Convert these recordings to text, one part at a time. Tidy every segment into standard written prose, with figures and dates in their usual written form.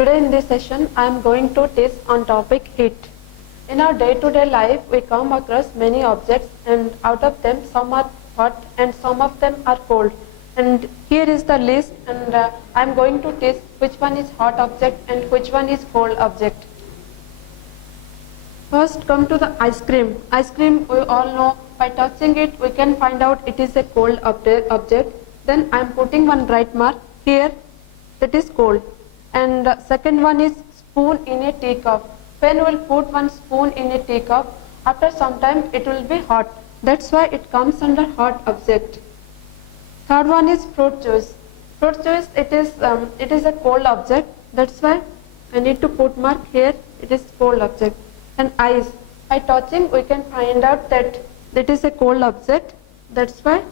Today in this session, I am going to teach on topic heat. In our day-to-day life, we come across many objects, and out of them some are hot and some of them are cold. And here is the list, and I am going to teach which one is hot object and which one is cold object. First, come to the ice cream. Ice cream, we all know, by touching it we can find out it is a cold object. Then I am putting one right mark here, that is cold. And second one is spoon in a teacup. When we will put one spoon in a teacup, after some time it will be hot. That's why it comes under hot object. Third one is fruit juice. Fruit juice, it is a cold object. That's why I need to put mark here, it is cold object. And ice, by touching we can find out that it is a cold object. That's why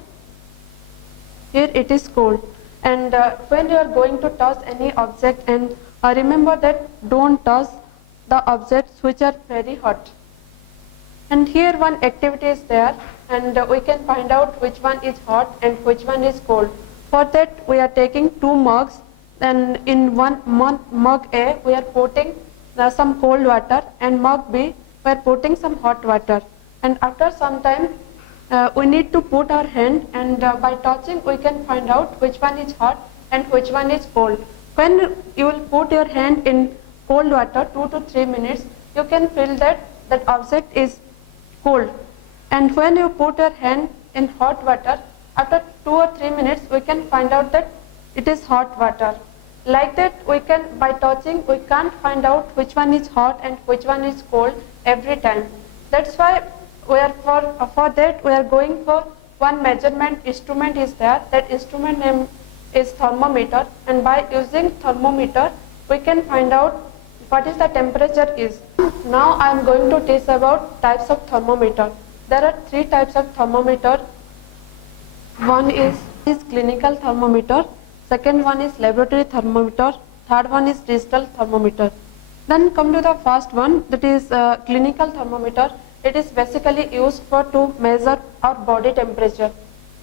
here it is cold. And when you are going to toss any object, and remember that don't toss the objects which are very hot. And here one activity is there, and we can find out which one is hot and which one is cold. For that we are taking two mugs, and in one mug A we are putting some cold water, and mug B we are putting some hot water. And after some time we need to put our hand, and by touching we can find out which one is hot and which one is cold. When you will put your hand in cold water 2 to 3 minutes, you can feel that that object is cold. And when you put your hand in hot water, after 2 or 3 minutes we can find out that it is hot water. Like that, we can, by touching we can't find out which one is hot and which one is cold every time. That's why we are for that we are going for one measurement instrument is there. That instrument name is thermometer, and by using thermometer we can find out what is the temperature is. Now I am going to teach about types of thermometer. There are 3 types of thermometer. One is clinical thermometer, second one is laboratory thermometer, third one is digital thermometer. Then come to the first one, that is clinical thermometer. It is basically used to measure our body temperature.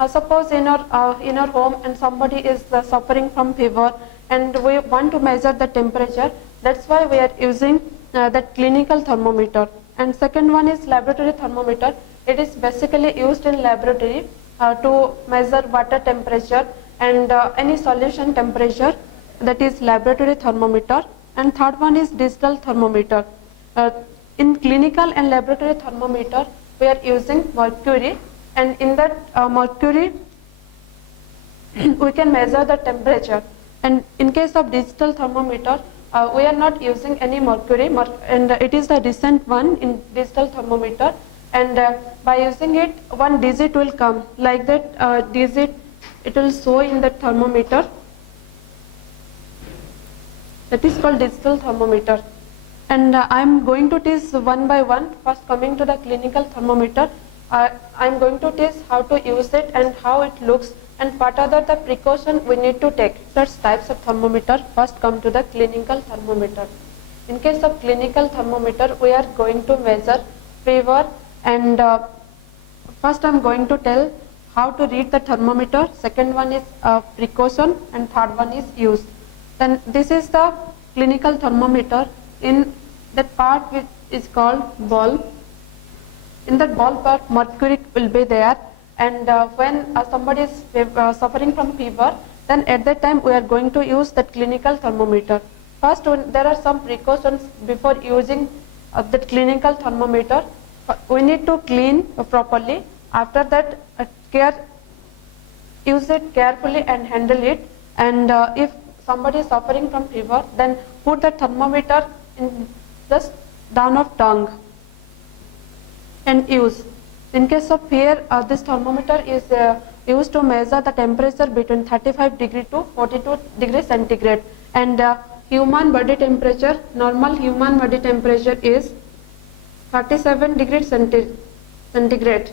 Suppose in our home, and somebody is suffering from fever, and we want to measure the temperature. That's why we are using that clinical thermometer. And second one is laboratory thermometer. It is basically used in laboratory to measure water temperature and any solution temperature. That is laboratory thermometer. And third one is digital thermometer. In clinical and laboratory thermometer, we are using mercury, and in that mercury we can measure the temperature. And in case of digital thermometer, we are not using any mercury, and it is the recent one in digital thermometer. And by using it, one digit will come, like that digit it will show in the thermometer. That is called digital thermometer. And I am going to teach one by one. First, coming to the clinical thermometer, I am going to teach how to use it and how it looks and what are the precautions we need to take. Such types of thermometer. First, come to the clinical thermometer. In case of clinical thermometer, we are going to measure fever, and first I am going to tell how to read the thermometer. Second one is precaution, and third one is use. Then this is the clinical thermometer. In that part which is called bulb, in that bulb part mercury will be there, and when somebody is suffering from fever, then at that time we are going to use that clinical thermometer. First, there are some precautions before using that clinical thermometer. We need to clean properly. After that, use it carefully and handle it. And if somebody is suffering from fever, then put the thermometer in just down of tongue and use. In case of fear, this thermometer is used to measure the temperature between 35 degree to 42 degree centigrade. And human body temperature, normal human body temperature is 37 degree centigrade.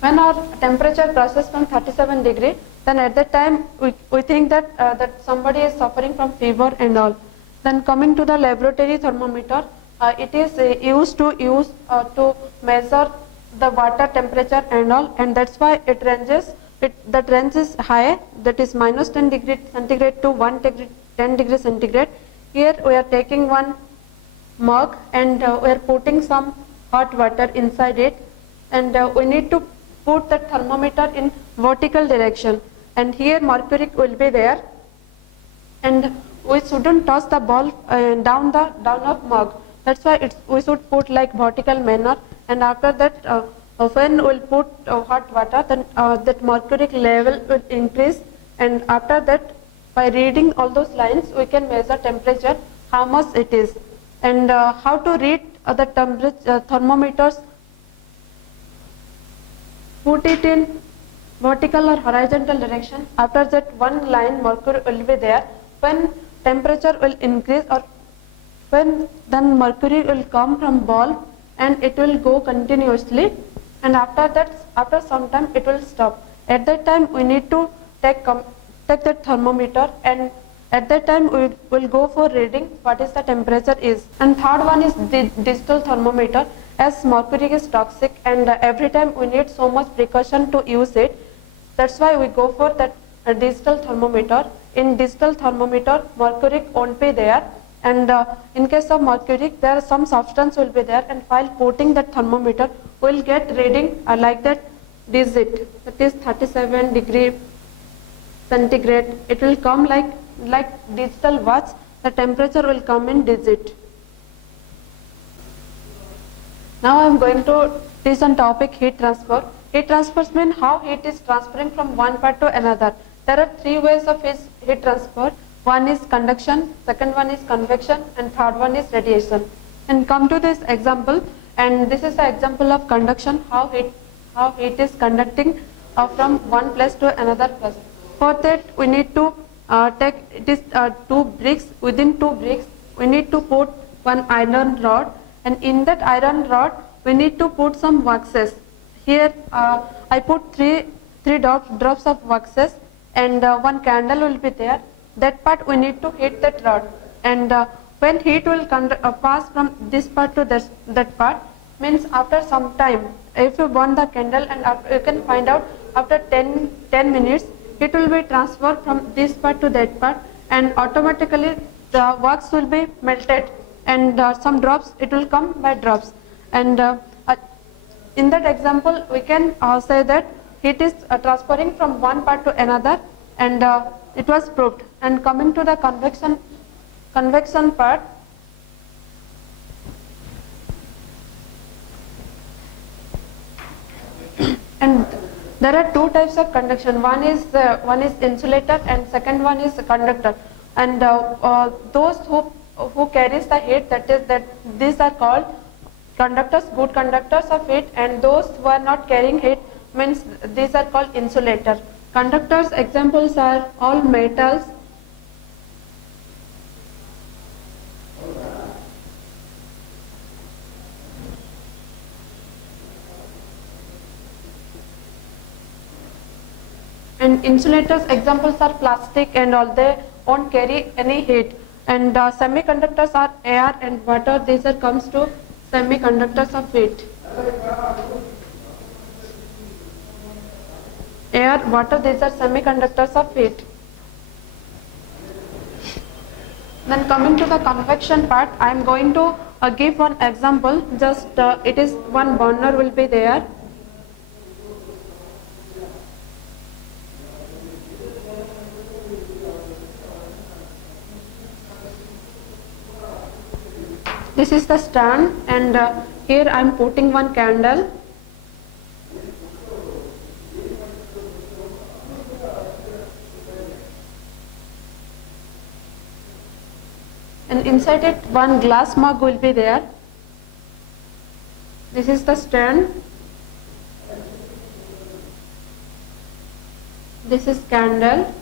When our temperature crosses from 37 degree, then at that time we think that that somebody is suffering from fever and all. Then coming to the laboratory thermometer, it is used to measure the water temperature and all, and that's why it ranges. That range is high, that is minus 10 degree centigrade to 10 degree centigrade. Here we are taking one mug and we are putting some hot water inside it, and we need to put the thermometer in vertical direction, and here mercury will be there, and we shouldn't toss the ball down of mug. That's why we should put like vertical manner, and after that when we'll put hot water, then that mercury level will increase, and after that by reading all those lines we can measure temperature, how much it is. And how to read the temperature thermometers, put it in vertical or horizontal direction. After that one line mercury will be there. When temperature will increase, or when then mercury will come from ball and it will go continuously, and after that, after some time it will stop. At that time we need to take the thermometer, and at that time we will go for reading what is the temperature is. And third one is the digital thermometer. As mercury is toxic, and every time we need so much precaution to use it, that's why we go for that digital thermometer. In digital thermometer, mercury won't be there, and in case of mercury, there are some substance will be there, and while putting that thermometer, we'll get reading like that digit, that is 37 degree centigrade. It will come like digital watch. The temperature will come in digit. Now I am going to teach on topic heat transfer. Heat transfers mean how heat is transferring from one part to another. There are three ways of heat transfer. One is conduction, second one is convection, and third one is radiation. And come to this example, and this is the example of conduction, how heat is conducting from one place to another place. For that we need to take two bricks. Within two bricks we need to put one iron rod, and in that iron rod we need to put some waxes. Here I put three drops of waxes, and one candle will be there. That part we need to heat that rod, and when heat will pass from this part to that part, means after some time, if you burn the candle, and you can find out after 10 minutes it will be transferred from this part to that part, and automatically the wax will be melted, and some drops, it will come by drops. And in that example we can say that heat is transferring from one part to another, and it was proved. And coming to the convection part, and there are two types of conduction. One is insulator, and second one is conductor. And those who carries the heat, these are called conductors, good conductors of heat, and those who are not carrying heat, means these are called insulator. Conductors examples are all metals, and insulators examples are plastic and all, they won't carry any heat. And semiconductors are air and water. These are comes to semiconductors of heat. Air, water, these are semiconductors of heat. Then coming to the convection part, I am going to give one example. Just it is one burner will be there. This is the stand, and here I am putting one candle. And inside it one glass mug will be there. This is the stand. This is candle.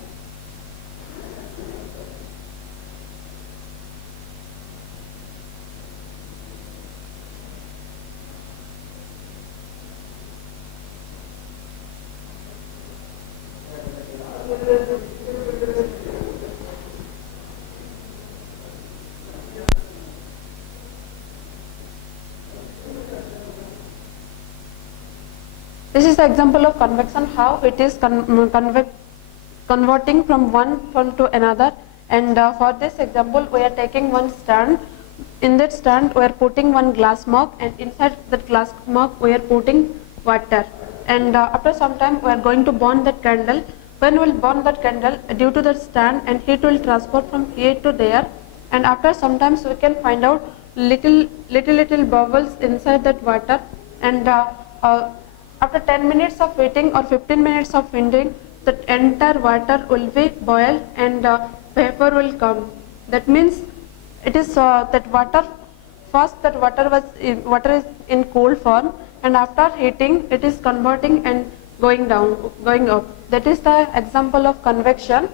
This is the example of convection, how it is converting from one tone to another. And for this example, we are taking one stand. In that stand, we are putting one glass mug, and inside that glass mug, we are putting water. And after some time, we are going to burn that candle. When we will burn that candle, due to the stand, and heat will transfer from here to there. And after sometimes we can find out little bubbles inside that water. And after 10 minutes of waiting or 15 minutes of waiting, the entire water will be boiled and vapor will come. That means it is that water. First, that water is in cold form, and after heating, it is converting and going up. That is the example of convection.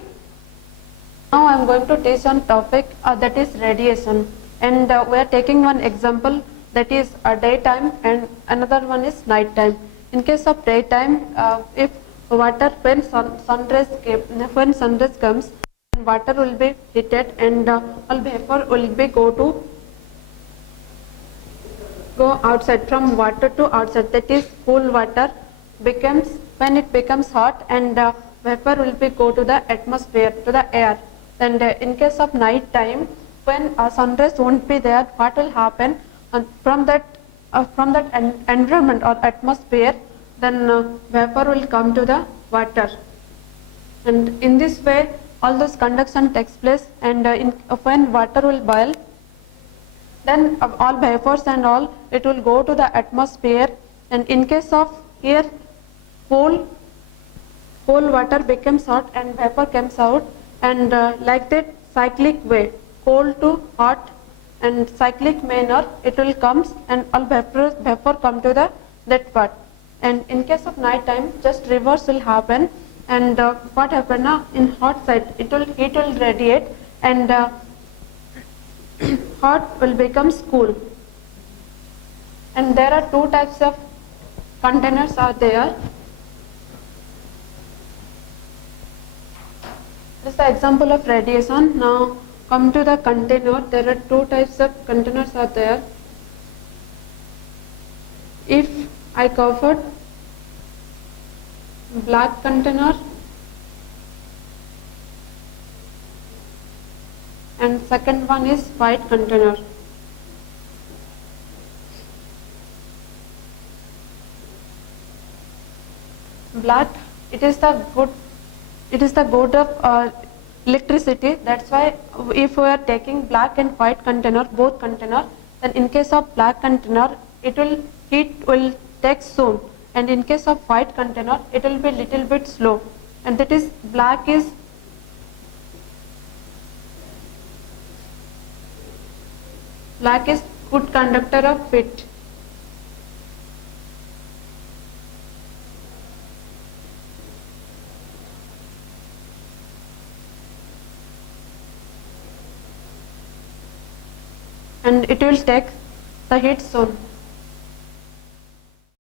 Now I am going to teach on topic that is radiation, and we are taking one example that is daytime, and another one is night time. In case of daytime, if water when sunrise comes, water will be heated and all vapor will be go outside, from water to outside. That is cool water becomes, when it becomes hot, and vapor will be go to the atmosphere, to the air. And in case of night time, when sunrise won't be there, what will happen? From that environment or atmosphere, then vapor will come to the water. And in this way, all those conduction takes place, and when water will boil, then all vapors and all, it will go to the atmosphere. And in case of here, cool water becomes hot and vapor comes out, and like that cyclic way, cold to hot and cyclic manner, it will comes, and all vapor come to that part. And in case of night time, just reverse will happen. And what happen now, in hot side, heat will radiate, and hot will become cool. And there are two types of containers are there. This is the example of radiation. Now come to the container. There are two types of containers are there. If I covered black container and second one is white container. Black, it is the good of electricity. That's why if we are taking black and white container, both container, then in case of black container, heat will take soon, and in case of white container, it will be little bit slow. And that is black is good conductor of heat. And it will take the heat soon.